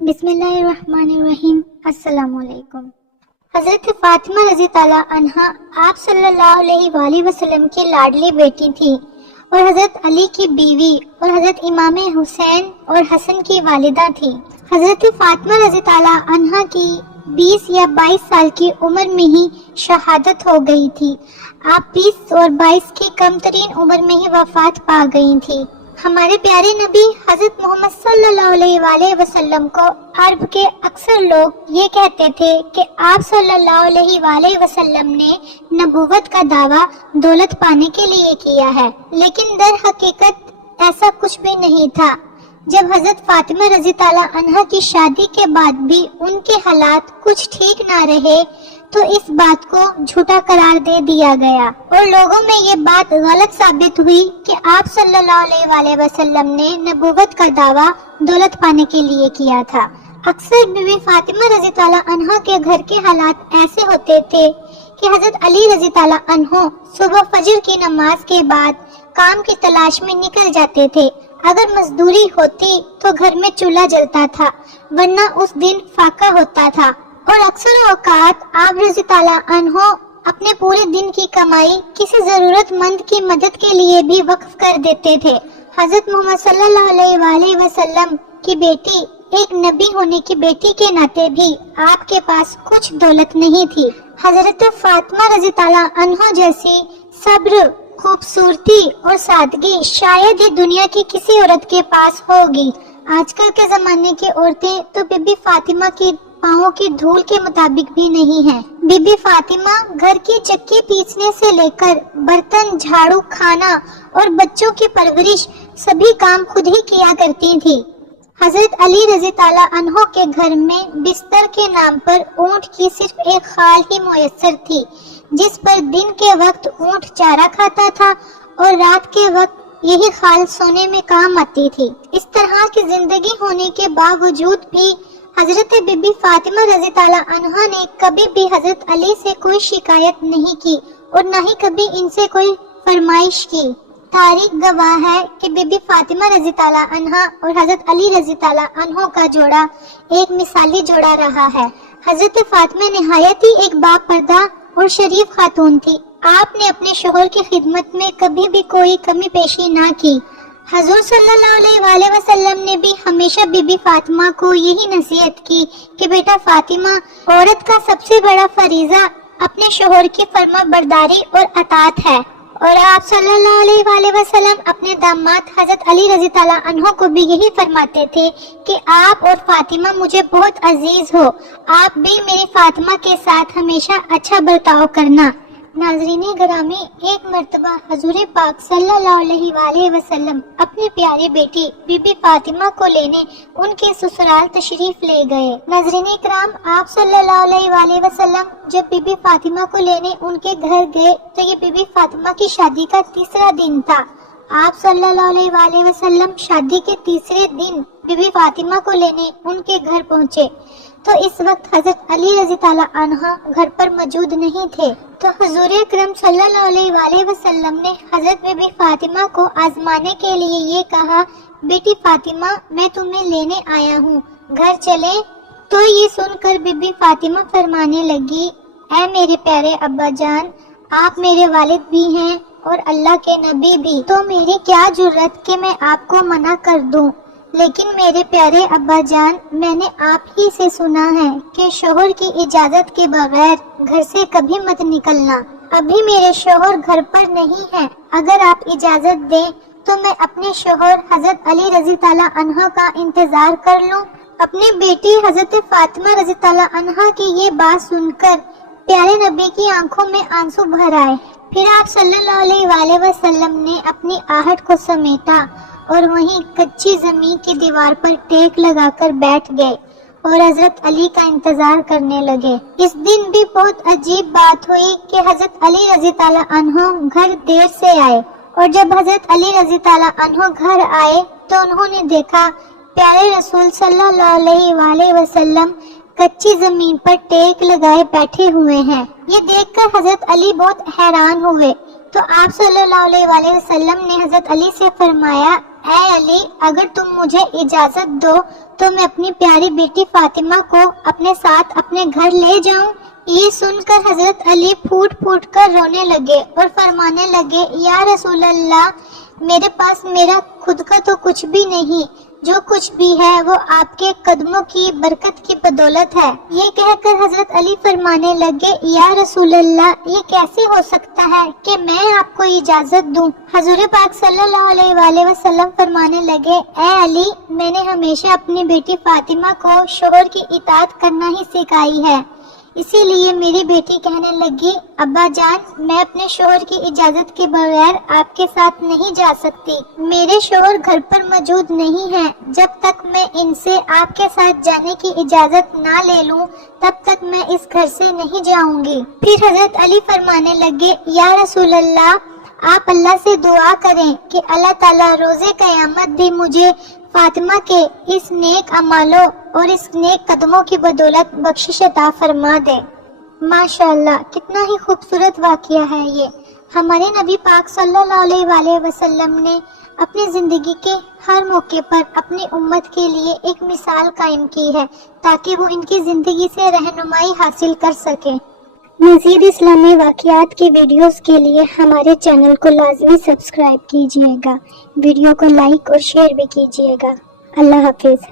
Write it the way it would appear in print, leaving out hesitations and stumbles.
بسم اللہ الرحمن الرحیم۔ السلام علیکم۔ حضرت فاطمہ رضی اللہ عنہا آپ صلی اللہ علیہ وآلہ وسلم کی لاڈلی بیٹی تھی اور حضرت علی کی بیوی اور حضرت امام حسین اور حسن کی والدہ تھی۔ حضرت فاطمہ رضی اللہ عنہا کی 20 یا 22 سال کی عمر میں ہی شہادت ہو گئی تھی۔ آپ 20 اور 22 کی کم ترین عمر میں ہی وفات پا گئی تھی۔ ہمارے پیارے نبی حضرت محمد صلی اللہ علیہ وآلہ وسلم کو عرب کے اکثر لوگ یہ کہتے تھے کہ آپ صلی اللہ علیہ وآلہ وسلم نے نبوت کا دعویٰ دولت پانے کے لیے کیا ہے، لیکن در حقیقت ایسا کچھ بھی نہیں تھا۔ جب حضرت فاطمہ رضی اللہ عنہا کی شادی کے بعد بھی ان کے حالات کچھ ٹھیک نہ رہے تو اس بات کو جھوٹا قرار دے دیا گیا اور لوگوں میں یہ بات غلط ثابت ہوئی کہ آپ صلی اللہ علیہ وآلہ وسلم نے نبوت کا دعویٰ دولت پانے کے لیے کیا تھا۔ اکثر بی بی فاطمہ رضی اللہ عنہا کے گھر کے حالات ایسے ہوتے تھے کہ حضرت علی رضی اللہ عنہ صبح فجر کی نماز کے بعد کام کی تلاش میں نکل جاتے تھے۔ اگر مزدوری ہوتی تو گھر میں چولہا جلتا تھا، ورنہ اس دن فاقہ ہوتا تھا، اور اکثر اوقات آپ رضی اللہ عنہ اپنے پورے دن کی کمائی کسی ضرورت مند کی مدد کے لیے بھی وقف کر دیتے تھے۔ حضرت محمد صلی اللہ علیہ وآلہ وسلم کی بیٹی ایک نبی ہونے کی بیٹی کے ناطے بھی آپ کے پاس کچھ دولت نہیں تھی۔ حضرت فاطمہ رضی اللہ عنہ جیسی صبر، خوبصورتی اور سادگی شاید ہی دنیا کی کسی عورت کے پاس ہوگی۔ آج کل کے زمانے کی عورتیں تو بی بی فاطمہ کی پاؤں کی دھول کے مطابق بھی نہیں ہیں۔ بی بی فاطمہ گھر کی چکی پیسنے سے لے کر برتن، جھاڑو، کھانا اور بچوں کی پرورش سبھی کام خود ہی کیا کرتی تھی۔ حضرت علی رضی اللہ عنہ کے گھر میں بستر کے نام پر اونٹ کی صرف ایک خال ہی میسر تھی، جس پر دن کے وقت اونٹ چارہ کھاتا تھا اور رات کے وقت یہی خال سونے میں کام آتی تھی۔ اس طرح کی زندگی ہونے کے باوجود بھی حضرت بی بی فاطمہ رضی اللہ عنہا نے کبھی بھی حضرت علی سے کوئی شکایت نہیں کی اور نہ ہی کبھی ان سے کوئی فرمائش کی۔ تاریخ گواہ ہے کہ بی بی فاطمہ رضی اللہ عنہا اور حضرت علی رضی اللہ عنہ کا جوڑا ایک مثالی جوڑا رہا ہے۔ حضرت فاطمہ نہایت ہی ایک با پردہ اور شریف خاتون تھی۔ آپ نے اپنے شوہر کی خدمت میں کبھی بھی کوئی کمی پیشی نہ کی۔ حضور صلی اللہ علیہ وآلہ وسلم نے بھی ہمیشہ بی بی فاطمہ کو یہی نصیحت کی کہ بیٹا فاطمہ، عورت کا سب سے بڑا فریضہ اپنے شوہر کی فرما برداری اور اطاعت ہے، اور آپ صلی اللہ علیہ وآلہ وسلم اپنے داماد حضرت علی رضی اللہ عنہ کو بھی یہی فرماتے تھے کہ آپ اور فاطمہ مجھے بہت عزیز ہو، آپ بھی میری فاطمہ کے ساتھ ہمیشہ اچھا برتاؤ کرنا۔ ناظرین گرامی، ایک مرتبہ حضور پاک صلی اللہ علیہ وآلہ وسلم اپنی پیاری بیٹی بی بی فاطمہ کو لینے ان کے سسرال تشریف لے گئے۔ ناظرین کرام، آپ صلی اللہ علیہ وآلہ وسلم جب بی بی فاطمہ کو لینے ان کے گھر گئے تو یہ بی بی فاطمہ کی شادی کا تیسرا دن تھا۔ آپ صلی اللہ علیہ وآلہ وسلم شادی کے تیسرے دن بی بی فاطمہ کو لینے ان کے گھر پہنچے تو اس وقت حضرت علی رضی اللہ عنہ گھر پر موجود نہیں تھے، تو حضور اکرم صلی اللہ علیہ وآلہ وسلم نے حضرت بی بی فاطمہ کو آزمانے کے لیے یہ کہا، بیٹی فاطمہ، میں تمہیں لینے آیا ہوں، گھر چلے؟ تو یہ سن کر بی بی فاطمہ فرمانے لگی، اے میرے پیارے ابا جان، آپ میرے والد بھی ہیں اور اللہ کے نبی بھی، تو میری کیا جرت کہ میں آپ کو منع کر دوں، لیکن میرے پیارے ابا جان، میں نے آپ ہی سے سنا ہے کہ شوہر کی اجازت کے بغیر گھر سے کبھی مت نکلنا۔ ابھی میرے شوہر گھر پر نہیں ہیں، اگر آپ اجازت دیں تو میں اپنے شوہر حضرت علی رضی اللہ عنہ کا انتظار کر لوں۔ اپنی بیٹی حضرت فاطمہ رضی اللہ عنہ کی یہ بات سن کر پیارے نبی کی آنکھوں میں آنسو بھر آئے۔ پھر آپ صلی اللہ علیہ وآلہ وسلم نے اپنی آہٹ کو سمیٹا اور وہیں کچی زمین کی دیوار پر ٹیک لگا کر بیٹھ گئے اور حضرت علی کا انتظار کرنے لگے۔ اس دن بھی بہت عجیب بات ہوئی کہ حضرت علی رضی اللہ عنہ گھر دیر سے آئے، اور جب حضرت علی رضی اللہ عنہ گھر آئے تو انہوں نے دیکھا پیارے رسول صلی اللہ علیہ وآلہ وسلم کچی زمین پر ٹیک لگائے بیٹھے ہوئے ہیں۔ یہ دیکھ کر حضرت علی بہت حیران ہوئے، تو آپ صلی اللہ علیہ وآلہ وسلم نے حضرت علی سے فرمایا، اے علی اگر تم مجھے اجازت دو تو میں اپنی پیاری بیٹی فاطمہ کو اپنے ساتھ اپنے گھر لے جاؤں۔ یہ سن کر حضرت علی پھوٹ پھوٹ کر رونے لگے اور فرمانے لگے یا رسول اللہ میرے پاس میرا خود کا تو کچھ بھی نہیں، جو کچھ بھی ہے وہ آپ کے قدموں کی برکت کی بدولت ہے۔ یہ کہہ کر حضرت علی فرمانے لگے یا رسول اللہ یہ کیسے ہو سکتا ہے کہ میں آپ کو اجازت دوں؟ حضور پاک صلی اللہ علیہ وآلہ وسلم فرمانے لگے اے علی میں نے ہمیشہ اپنی بیٹی فاطمہ کو شوہر کی اطاعت کرنا ہی سکھائی ہے، اسی لیے میری بیٹی کہنے لگی ابا جان میں اپنے شوہر کی اجازت کے بغیر آپ کے ساتھ نہیں جا سکتی، میرے شوہر گھر پر موجود نہیں ہیں، جب تک میں ان سے آپ کے ساتھ جانے کی اجازت نہ لے لوں تب تک میں اس گھر سے نہیں جاؤں گی۔ پھر حضرت علی فرمانے لگے یا رسول اللہ آپ اللہ سے دعا کریں کہ اللہ تعالیٰ روز قیامت بھی مجھے فاطمہ کے اس نیک اعمالوں اور اس نیک قدموں کی بدولت بخشش عطا فرما دے۔ ماشاءاللہ کتنا ہی خوبصورت واقعہ ہے یہ۔ ہمارے نبی پاک صلی اللہ علیہ وآلہ وسلم نے اپنی زندگی کے ہر موقع پر اپنی امت کے لیے ایک مثال قائم کی ہے تاکہ وہ ان کی زندگی سے رہنمائی حاصل کر سکیں۔ مزید اسلامی واقعات کی ویڈیوز کے لیے ہمارے چینل کو لازمی سبسکرائب کیجیے گا، ویڈیو کو لائک اور شیئر بھی کیجیے گا۔ اللہ حافظ۔